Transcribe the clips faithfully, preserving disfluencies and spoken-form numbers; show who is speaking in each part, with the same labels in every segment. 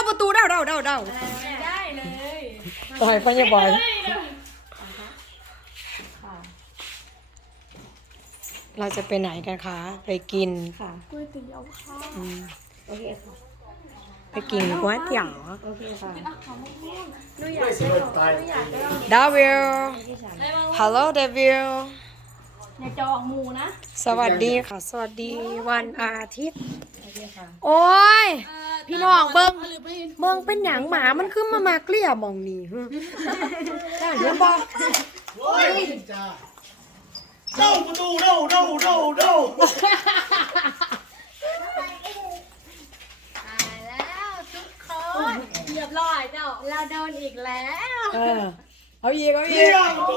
Speaker 1: ประตูเดาเดาเดาเดา
Speaker 2: ได้เลย
Speaker 1: ต่อยปัญญาบอยเราจะไปไหนกันคะไปกิน
Speaker 2: ค่ะก๋วยเตี๋ยวค่ะ
Speaker 1: อืม
Speaker 2: โอเคค่ะ
Speaker 1: ไปกินก๋วยเตี๋ยว
Speaker 2: โอเคค่ะ
Speaker 3: หนูอยากได้หนูอยากได้
Speaker 1: ดาวิลฮัลโหลดาวิล
Speaker 2: ในจอกหมูนะ
Speaker 1: สวัสดีค่ะ สวัสดีวันอาทิตย์
Speaker 2: โอเคค่ะ
Speaker 1: โอ้ย พี่น้องเบิ้งเบิ้งเป็นหยังหมามันขึ้นมามาเกลี้ยมองนี่ฮึได้เดี๋ยวบอก
Speaker 4: โอ้ยจ้าเด้าประตูเด้าเด้าเด้าเด้า
Speaker 3: ตายแล้วทุกคน
Speaker 2: เรียบร้อยเจ้า
Speaker 3: เราโดนอีกแล้ว
Speaker 1: เออเอาอีกเอาอี
Speaker 4: เลี้
Speaker 1: ก
Speaker 4: ยงประตู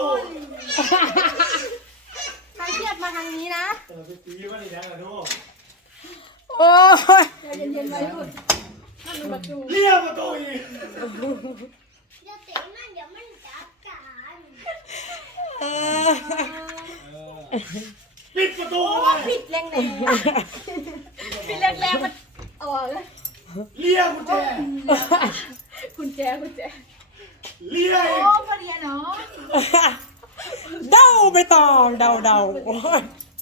Speaker 3: ใครเครียดมาทางนี้นะ
Speaker 4: เออไปตีมันอีกแล้วดู
Speaker 1: โอ้ย
Speaker 2: เย็นๆไว้รุ่นถ้ามีประตู
Speaker 4: เลี้ยงประตูอีก
Speaker 3: เดี๋ยวตีมันเดี๋ยวมันจับกัน
Speaker 1: เออ
Speaker 4: ปิดประตูเลย
Speaker 2: ปิดแรงๆปิดแรงๆมันออกเลย
Speaker 4: เลี้ยงกุญแจ
Speaker 2: กุญแจกุญแจ
Speaker 4: เลี้ยง
Speaker 2: โอ้
Speaker 4: อีก
Speaker 2: พอดีเนาะ
Speaker 1: เดาไปตองเดาเดาโอ้ย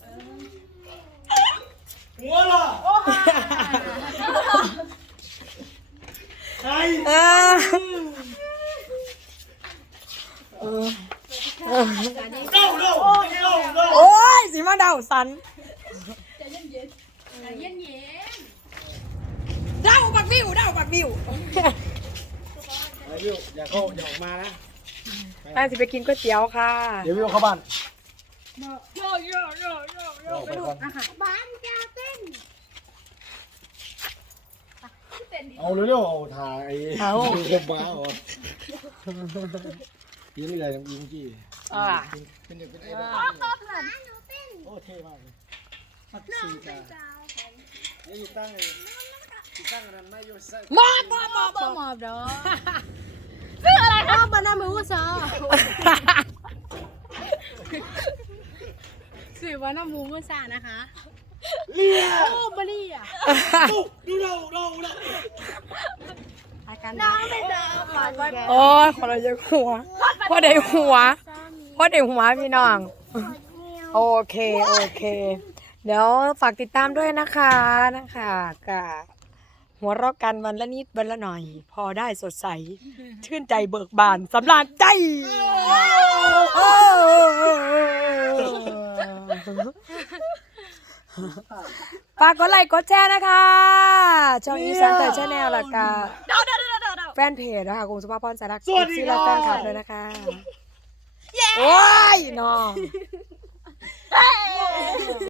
Speaker 4: หัวล่ะ
Speaker 2: โอ้ฮ่า
Speaker 4: ใคร
Speaker 1: เออเออ
Speaker 4: เด้าเด้าเด้าเด้า
Speaker 1: โอ้ยสิมาเดาสัน
Speaker 2: ใจเย็นๆใจเย็น
Speaker 1: เดาบักวิวเดาบักวิว
Speaker 4: ไอ้วิวอย่าเข้าอย่าออกมานะ
Speaker 1: น่าจะไปกินก๋วยเตี๋ยวค่ะ
Speaker 4: เดี๋ยววิวเข้าบ้าน
Speaker 2: ๆโยโยโยโยโย
Speaker 4: ออกไปก่อน
Speaker 3: บ้านจะเป็น
Speaker 4: เอาเร็วๆเอาถ่ายเอาเก็บบ้าเหรอยิงอะไรยิงกี้
Speaker 1: อ่า
Speaker 4: เป็นเด็กเป็นไอ้บ้าโอ้เท่มากเลยพัดซีกานี่ตั้งเลยตั้งรันไม่อยู่ใส่
Speaker 1: มอบมอบมอบมอบ
Speaker 2: หมอบดอกซื้ออะไรครับบานามูซาซื้อบานามูมูซานะคะ
Speaker 4: เลี้ยง
Speaker 2: โอ้บารี่อ่ะ
Speaker 4: ดูดูเราเราเรา
Speaker 3: น้องเป็นเดิมปล่อย
Speaker 1: โอ้ยขอเราจะหัวพ่อได้หัวพ่อได้หัวพี่น้อง โอเค โอเค เดี๋ยวฝากติดตามด้วยนะคะนะคะกับหัวเราะกันวันละนิดวันละหน่อย พอได้สดใส ชื่นใจเบิกบานสำราญใจฝากกดไลค์กดแชร์นะคะ ช่องอีสานเตอร์ชาแนลแล้วก็แฟนเพจนะคะกรุงสุภาพรสารักษ์ซีและแฟนคลับเลยนะคะ โอ้ยน้อง